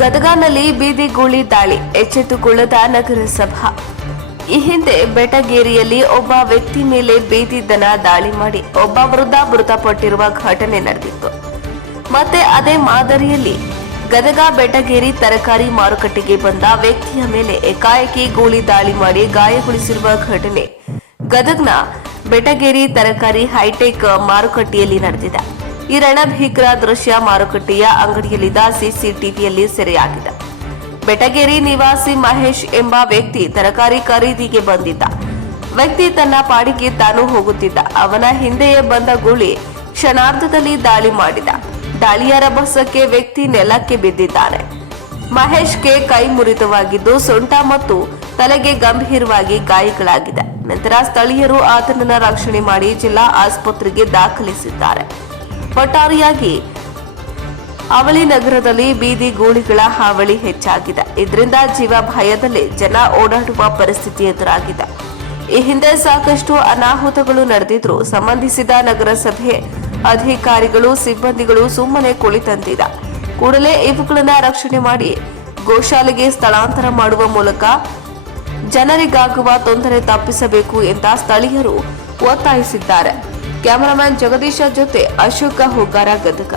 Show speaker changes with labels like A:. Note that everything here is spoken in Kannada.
A: ಗದಗನಲ್ಲಿ ಬೀದಿ ಗೂಳಿ ದಾಳಿ ಎಚ್ಚೆತ್ತುಕೊಳ್ಳದ ನಗರಸಭಾ. ಈ ಹಿಂದೆ ಬೆಟಗೇರಿಯಲ್ಲಿ ಒಬ್ಬ ವ್ಯಕ್ತಿ ಮೇಲೆ ಬೀದಿ ದಾಳಿ ಮಾಡಿ ಒಬ್ಬ ವೃದ್ಧ ಮೃತಪಟ್ಟಿರುವ ಘಟನೆ ನಡೆದಿತ್ತು. ಮತ್ತೆ ಅದೇ ಮಾದರಿಯಲ್ಲಿ ಗದಗ ಬೆಟಗೇರಿ ತರಕಾರಿ ಮಾರುಕಟ್ಟೆಗೆ ಬಂದ ವ್ಯಕ್ತಿಯ ಮೇಲೆ ಏಕಾಏಕಿ ಗೂಳಿ ದಾಳಿ ಮಾಡಿ ಗಾಯಗೊಳಿಸಿರುವ ಘಟನೆ ಗದಗ್ನ ಬೆಟಗೇರಿ ತರಕಾರಿ ಹೈಟೆಕ್ ಮಾರುಕಟ್ಟೆಯಲ್ಲಿ ನಡೆದಿದೆ. ಈ ರಣಭೀಕರ ದೃಶ್ಯ ಮಾರುಕಟ್ಟೆಯ ಅಂಗಡಿಯಲ್ಲಿದ್ದ ಸಿಸಿಟಿವಿಯಲ್ಲಿ ಸೆರೆಯಾಗಿದೆ. ಬೆಟಗೇರಿ ನಿವಾಸಿ ಮಹೇಶ್ ಎಂಬ ವ್ಯಕ್ತಿ ತರಕಾರಿ ಖರೀದಿಗೆ ಬಂದಿದ್ದ. ವ್ಯಕ್ತಿ ತನ್ನ ಪಾಡಿಗೆ ತಾನು ಹೋಗುತ್ತಿದ್ದ. ಅವನ ಹಿಂದೆಯೇ ಬಂದ ಗುಳಿ ಕ್ಷಣಾರ್ಧದಲ್ಲಿ ದಾಳಿ ಮಾಡಿದ. ದಾಳಿಯ ರಭಸಕ್ಕೆ ವ್ಯಕ್ತಿ ನೆಲಕ್ಕೆ ಬಿದ್ದಿದ್ದಾನೆ. ಮಹೇಶ್ಗೆ ಕೈ ಮುರಿತವಾಗಿದ್ದು ಸೊಂಟ ಮತ್ತು ತಲೆಗೆ ಗಂಭೀರವಾಗಿ ಗಾಯಗಳಾಗಿದೆ. ನಂತರ ಸ್ಥಳೀಯರು ಆತನನ್ನು ರಕ್ಷಣೆ ಮಾಡಿ ಜಿಲ್ಲಾ ಆಸ್ಪತ್ರೆಗೆ ದಾಖಲಿಸಿದ್ದಾರೆ. ಒಟ್ಟಾರೆಯಾಗಿ ಅವಳಿ ನಗರದಲ್ಲಿ ಬೀದಿ ಗೂಳಿಗಳ ಹಾವಳಿ ಹೆಚ್ಚಾಗಿದೆ. ಇದರಿಂದ ಜೀವ ಭಯದಲ್ಲಿ ಜನ ಓಡಾಡುವ ಪರಿಸ್ಥಿತಿ ಎದುರಾಗಿದೆ. ಈ ಹಿಂದೆ ಸಾಕಷ್ಟು ಅನಾಹುತಗಳು ನಡೆದಿದ್ರು ಸಂಬಂಧಿಸಿದ ನಗರಸಭೆ ಅಧಿಕಾರಿಗಳು, ಸಿಬ್ಬಂದಿಗಳು ಸುಮ್ಮನೆ ಕುಳಿತಂತಿದ ಕೂಡಲೇ ಇವುಗಳನ್ನ ರಕ್ಷಣೆ ಮಾಡಿ ಗೋಶಾಲೆಗೆ ಸ್ಥಳಾಂತರ ಮಾಡುವ ಮೂಲಕ ಜನರಿಗಾಗುವ ತೊಂದರೆ ತಪ್ಪಿಸಬೇಕು ಎಂದ ಸ್ಥಳೀಯರು ಒತ್ತಾಯಿಸಿದ್ದಾರೆ. ಕ್ಯಾಮರಾಮ್ಯಾನ್ ಜಗದೀಶ ಜೊತೆ ಅಶೋಕ ಹುಗ್ಗಾರ ಗದಗ.